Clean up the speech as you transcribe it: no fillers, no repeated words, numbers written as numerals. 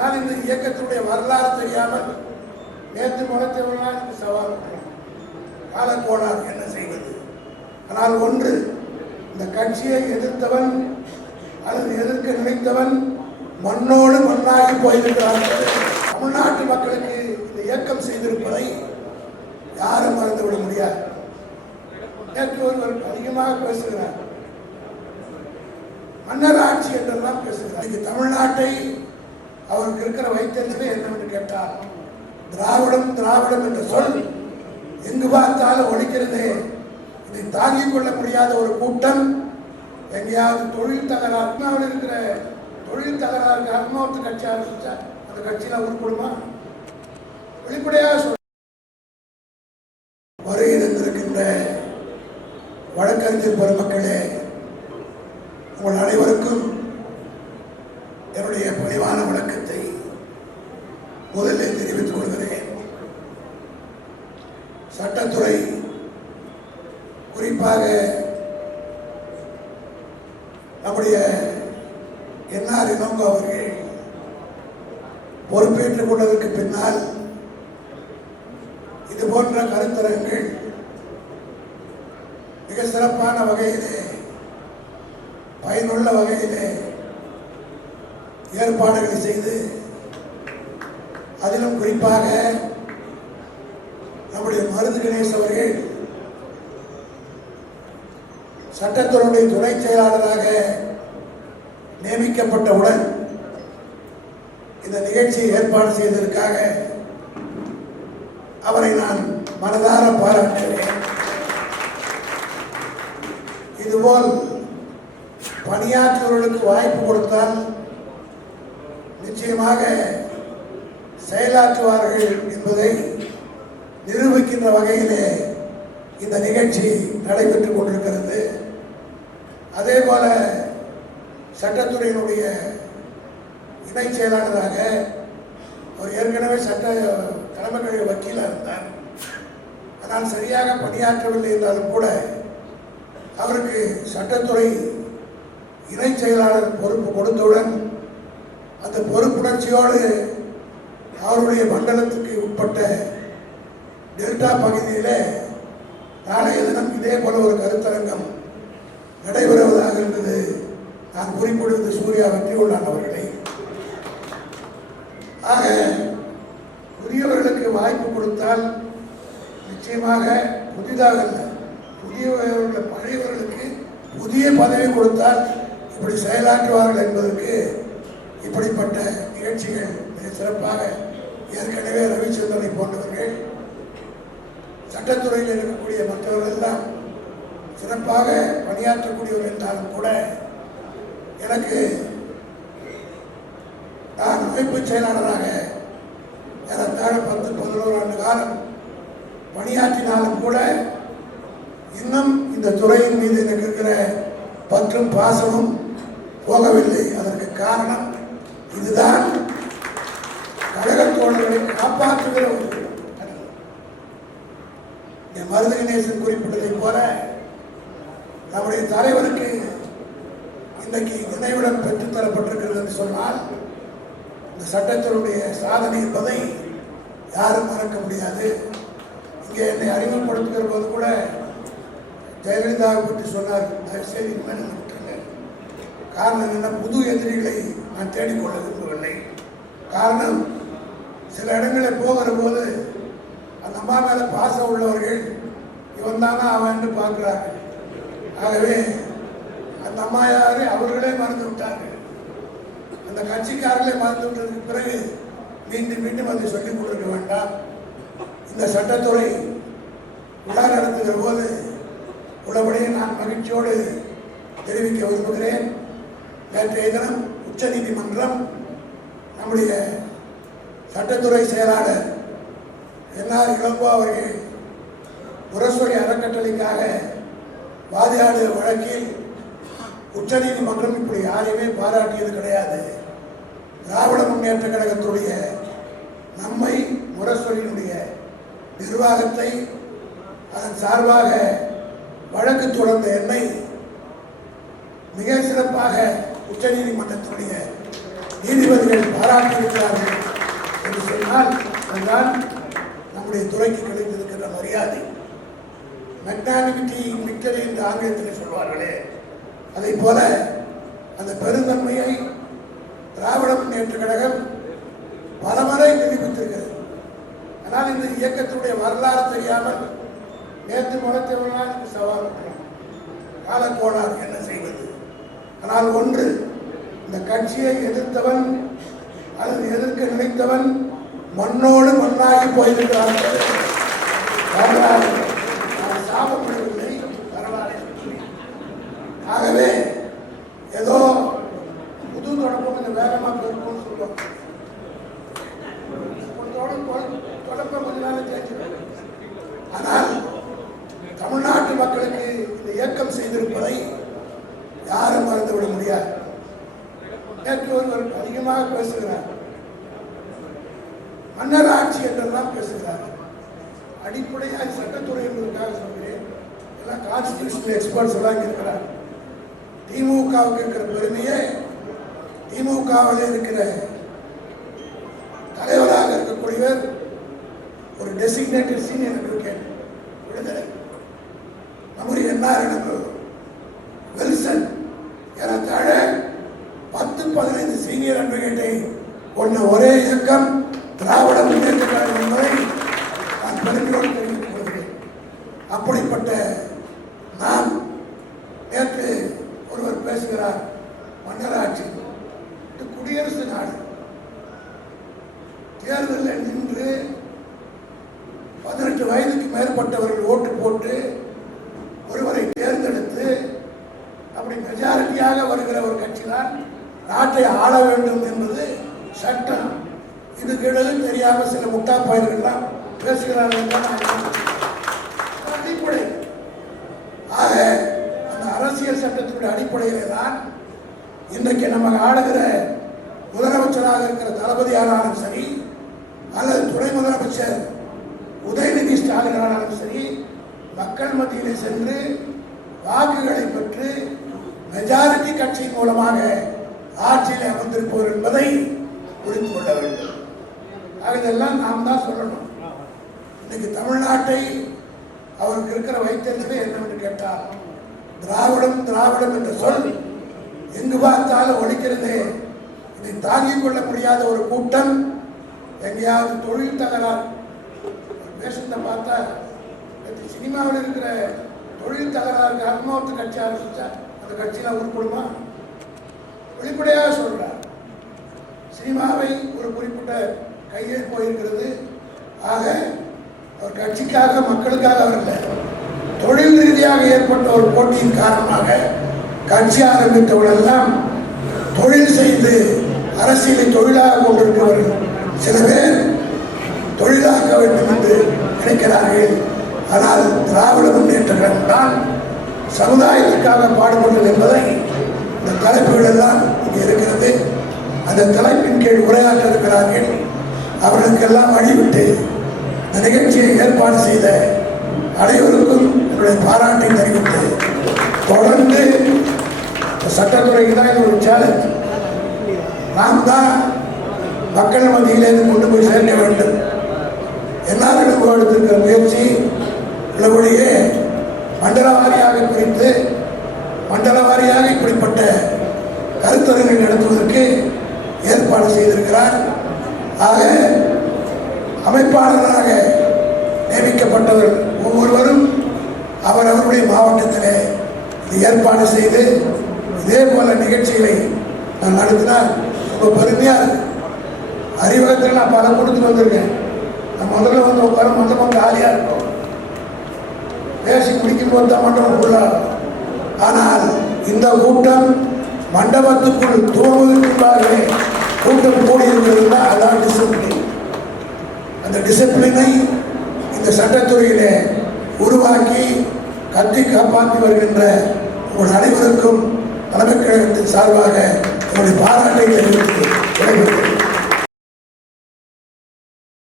ஆனால் இந்த இயக்கத்தினுடைய வரலாறு தெரியாமல் நேற்று முளைத்தவர்களால் இந்த சவால் காலக்கோளாறு என்ன செய்வது. ஆனால் ஒன்று, இந்த கட்சியை எதிர்த்தவன் அல்லது எதிர்க்க நினைத்தவன் மண்ணோடு மண்ணாகி போயிருக்கிறார்கள். தமிழ்நாட்டு மக்களுக்கு இந்த இயக்கம் செய்திருப்பதை யாரும் மறந்துவிட முடியாது. நேற்று ஒருவர் அதிகமாக பேசுகிறார், மன்னர் ஆட்சி என்றெல்லாம் பேசுகிறார். இன்னைக்கு தமிழ்நாட்டை அவருக்கு இருக்கிற வைத்தியத்திலே என்னவென்று கேட்டால், திராவிடம் திராவிடம் என்ற சொல் எங்கு பார்த்தாலும் ஒழிக்கிறதே. இதை தாங்கிக் கொள்ள முடியாத ஒரு கூட்டம் எங்கேயாவது தொழில் தகராறு இருக்கிற தொழில் தகராறு இன்னொரு கட்சி ஆரம்பிச்சா அந்த கட்சியில உருப்படுமா? வெளிப்படையாக சொல்ல வருகின்ற வழக்கறிஞர் பெருமக்களே, உங்கள் அனைவருக்கும் என்னுடைய பணிவான வணக்கத்தை முதலில் தெரிவித்துக் கொள்கிறேன். சட்டத்துறை குறிப்பாக நம்முடைய என்ஆர் இளங்கோ அவர்கள் பொறுப்பேற்றுக் கொண்டதற்கு பின்னால் இது போன்ற கருத்தரங்கள் மிக சிறப்பான வகையிலே பயனுள்ள வகையிலே ஏற்பாடுகளை செய்து, அதிலும் குறிப்பாக நம்முடைய மருது கணேஷ் அவர்கள் சட்டத்துறையுடைய துணை செயலாளராக நியமிக்கப்பட்டவுடன் இந்த நிகழ்ச்சியை ஏற்பாடு செய்ததற்காக அவரை நான் மனதார பாராட்டுகிறேன். இதுபோல் பணியாற்றுவர்களுக்கு வாய்ப்பு கொடுத்தால் நிச்சயமாக செயலாற்றுவார்கள் என்பதை நிரூபிக்கின்ற வகையிலே இந்த நிகழ்ச்சி நடைபெற்றுக் கொண்டிருக்கிறது. அதே போல சட்டத்துறையினுடைய இணை செயலாளராக அவர் ஏற்கனவே சட்ட தலைமை கழக வக்கீலாக இருந்தார். ஆனால் சரியாக பணியாற்றவில்லை என்றாலும் கூட அவருக்கு சட்டத்துறை இணை செயலாளர் பொறுப்பு கொடுத்தவுடன் அந்த பொறுப்புணர்ச்சியோடு அவருடைய மண்டலத்துக்கு உட்பட்ட டெல்டா பகுதியிலே நாளைய தினம் இதே போல ஒரு கருத்தரங்கம் நடைபெறுவதாக இருந்தது. நான் குறிப்பிடுவது சூர்யா வெற்றிகொண்டான் அவர்களை. ஆக புதியவர்களுக்கு வாய்ப்பு கொடுத்தால் நிச்சயமாக புதிதாக இல்லை, புதியவர்கள் பழையவர்களுக்கு புதிய பதவி கொடுத்தால் இப்படி செயலாற்றுவார்கள் என்பதற்கு இப்படிப்பட்ட நிகழ்ச்சிகள் மிக சிறப்பாக ஏற்கனவே ரவிச்சந்திரனை போன்றவர்கள் சட்டத்துறையில் இருக்கக்கூடிய மற்றவர்கள் எல்லாம் சிறப்பாக பணியாற்றக்கூடியவர்கள் என்றாலும் கூட எனக்கு நான் அமைப்பு செயலாளராக ஏறத்தாழ 10-11 ஆண்டு காலம் பணியாற்றினாலும் கூட இன்னும் இந்த துறையின் மீது எனக்கு இருக்கிற பற்றும் பாசமும் போகவில்லை. அதற்கு காரணம் இதுதான், கழக தோழர்களை காப்பாற்றுகிற ஒரு மருது கணேசன் குறிப்பிட்டதை போல நம்முடைய தலைவருக்கு இன்றைக்கு நினைவிடம் பெற்றுத்தரப்பட்டிருக்கிறது என்று சொன்னால் இந்த சட்டத்தினுடைய சாதனை என்பதை யாரும் மறக்க முடியாது. இங்கே என்னை அறிமுகப்படுத்துகிற போது கூட ஜெயலலிதாவை பற்றி சொன்னார். தயவுசெய்து இனிமேல் விட்டுருங்க. காரணம் என்ன, புது எதிரிகளை நான் தேடிக்கொள்ள விரும்பவில்லை. காரணம், சில இடங்களில் போகிற போது அந்த அம்மா மேலே பாசம் உள்ளவர்கள் இவன் தானே அவன் பார்க்கிறார்கள். ஆகவே அந்த அம்மா யாரு அவர்களே மறந்து விட்டார்கள். அந்த கட்சிக்காரர்களே மறந்து விட்டதுக்கு பிறகு மீண்டும் மீண்டும் அதை சொல்லிக் கொடுக்க வேண்டாம். இந்த சட்டத்துறை விழா நடத்துகிற போது உள்ளபடியே நான் மகிழ்ச்சியோடு தெரிவிக்க விரும்புகிறேன். நேற்றைய தினம் உச்ச நீதிமன்றம் நம்முடைய சட்டத்துறை செயலாளர் என்ஆர் இளங்கோ அவர்கள் முரசொலி அறக்கட்டளைக்காக வாதியாடு வழக்கில் உச்ச நீதிமன்றம் இப்படி யாரையுமே பாராட்டியது கிடையாது. திராவிட முன்னேற்ற கழகத்துடைய நம்மை முரசொலியினுடைய நிர்வாகத்தை அதன் சார்பாக வழக்கு தொடர்ந்த என்னை மிக சிறப்பாக உச்ச நீதிமன்றத்துடைய நீதிபதிகள் பாராட்டியிருக்கிறார்கள் என்று சொன்னால் அதுதான் நம்முடைய துறைக்கு கிடைத்திருக்கிற மரியாதை. மெக்னானிமிட்டி விக்டரி என்று ஆங்கிலத்தில் சொல்வார்களே, அதை போல அந்த பெருந்தன்மையை திராவிட முன்னேற்ற கழகம் பலமுறை நிரூபித்திருக்கிறது. ஆனால் இந்த இயக்கத்தினுடைய வரலாறு தெரியாமல் நேற்று முளைத்தவர்களால் இந்த சவால் காலக்கோளாறு என்ன செய்வது. ஆனால் ஒன்று, இந்த கட்சியை எதிர்த்தவன் அல்லது எதிர்க்க நினைத்தவன் மண்ணோடு மண்ணாகி போயிருக்கிறான். வரலாறு சாபப்படவில்லை, வரலாறு. ஆகவே ஏதோ புது தொடக்கம் கொஞ்சம் வேகமாக இருக்கும்னு சொல்லுவோம். தொடக்கம் கொஞ்ச நாள் தேய்ச்சிடும். ஆனால் தமிழ்நாட்டு மக்களுக்கு இந்த இயக்கம் செய்திருப்பதை யாரும் மறந்துவிட முடியாது. நேற்று ஒருவர் அதிகமாக பேசுகிறார், மன்னர் ஆட்சி என்றெல்லாம் பேசுகிறார். அடிப்படையாக சட்டத்துறை என்பதற்காக சொல்கிறேன். எல்லாம் கான்ஸ்டிடியூஷனல் எக்ஸ்பர்ட்ஸ் எல்லாம் இருக்கிறார். திமுகவுக்கு இருக்கிற பெருமையே திமுகவில் இருக்கிற தலைவராக இருக்கக்கூடியவர் ஒரு டெசிக்னேட்டட் சீனியர் அட்வொகேட் விடுதலை நம்முடைய என்ஆர் வில்சன் ஏறத்தாழ 10-15 சீனியர் அட்வொகேட்டை கொண்ட ஒரே இயக்கம் திராவிட முன்னேற்ற கழகம் என்பதை நான் பெருமையோடு தெரிவித்துக் கொள்கிறேன். அப்படிப்பட்ட நாம் நேற்று ஒருவர் பேசுகிறார், மன்னராட்சி குடியரசு நாடு. தேர்தலில் நின்று 18 வயதுக்கு மேற்பட்டவர்கள் ஓட்டு போட்டு ஒருவரை தேர்ந்தெடுத்து அப்படி மெஜாரிட்டியாக வருகிற ஒரு கட்சி தான் நாட்டை ஆள வேண்டும் என்பது சட்டம். இது கிடது தெரியாம சில முட்டா பயிர்கள்லாம் பேசுகிறார்கள். அடிப்படை ஆக அந்த அரசியல் சட்டத்தினுடைய அடிப்படையிலே தான் இன்றைக்கு நம்ம ஆளுகிற முதலமைச்சராக இருக்கிற தளபதியானாலும் சரி அல்லது துணை முதலமைச்சர் உதயநிதி ஸ்டாலினாலும் சரி மக்கள் மத்தியிலே சென்று வாக்குகளை பெற்று மெஜாரிட்டி கட்சியின் மூலமாக ஆட்சியில் அமர்ந்திருப்பவர் என்பதை புரிந்து கொள்ள வேண்டும். இதெல்லாம் நாம் தான் சொல்லணும். இன்னைக்கு தமிழ்நாட்டை அவருக்கு இருக்கிற வைத்தியத்திலே என்னவென்று கேட்டால் திராவிடம் திராவிடம் என்ற சொல் எங்கு பார்த்தாலும் ஒழிக்கிறதே. இதை தாங்கிக் கொள்ள முடியாத ஒரு கூட்டம் எங்கேயாவது தொழில் தகராறு பேசுறத பார்த்தா சினிமாவில் இருக்கிற தொழில் தகராறு அர்மாவத்து கட்சி ஆரம்பிச்சா அந்த கட்சியெல்லாம் உருப்படுமா? வெளிப்படையாக சொல்றார். சினிமாவை ஒரு குறிப்பிட்ட கையில் போயிருக்கிறது. ஆக அவர் கட்சிக்காக மக்களுக்காக வரல, தொழில் ரீதியாக ஏற்பட்ட ஒரு போட்டியின் காரணமாக கட்சி ஆரம்பித்தவர்களெல்லாம் தொழில் செய்து அரசியலை தொழிலாக கொண்டிருக்கிறவர்கள் சில பேர் தொழிலாக்க வேண்டும் என்று நினைக்கிறார்கள். ஆனால் திராவிட முன்னேற்ற கழகம் தான் சமுதாயத்திற்காக பாடுபட்டது என்பதை இந்த தலைப்புகள் எல்லாம் இங்கே இருக்கிறது. அந்த தலைப்பின் கீழ் உரையாற்ற இருக்கிறார்கள். அவர்களுக்கெல்லாம் வழிவிட்டு இந்த நிகழ்ச்சியை ஏற்பாடு செய்த அனைவருக்கும் என்னுடைய பாராட்டை தெரிவித்து தொடர்ந்து சட்டத்துறைக்கு தான் இது ஒரு சேலஞ்ச். நாம் தான் மக்கள் மத்தியிலே கொண்டு போய் சேர்க்க வேண்டும். எல்லாரும் எடுத்திருக்கிற முயற்சி உள்ளபடியே மண்டல வாரியாக குறித்து மண்டல வாரியாக இப்படிப்பட்ட கருத்தரங்களை நடத்துவதற்கு ஏற்பாடு செய்திருக்கிறார். ஆக அமைப்பாளர்களாக நியமிக்கப்பட்டவர் ஒவ்வொருவரும் அவரவருடைய மாவட்டத்திலே இது ஏற்பாடு செய்து இதே போல நிகழ்ச்சிகளை நான் நடத்தினால் ரொம்ப பெருமையாக இருக்கு. அறிவகத்தில் நான் பல கொடுத்து வந்திருக்கேன். நான் முதல்ல வந்து உட்கார மண்டபம் காலியாக இருக்கும், பேசி முடிக்கும் போது தான் மண்டபம் ஃபுல்லாக. ஆனால் இந்த கூட்டம் மண்டபத்துக்குள் தூங்குவதற்குள்ளாகவே கூட்டம் கூடியிருக்கிறதுனா அதான் டிசிப்ளின். அந்த டிசிப்ளினை இந்த சட்டத்துறையிலே உருவாக்கி கட்டி காப்பாற்றி வருகின்ற உங்கள் அனைவருக்கும் தலைமைக் கழகத்தின் சார்பாக உங்களுடைய பாராட்டை தெரிவித்து விடைபெறுகிறேன்.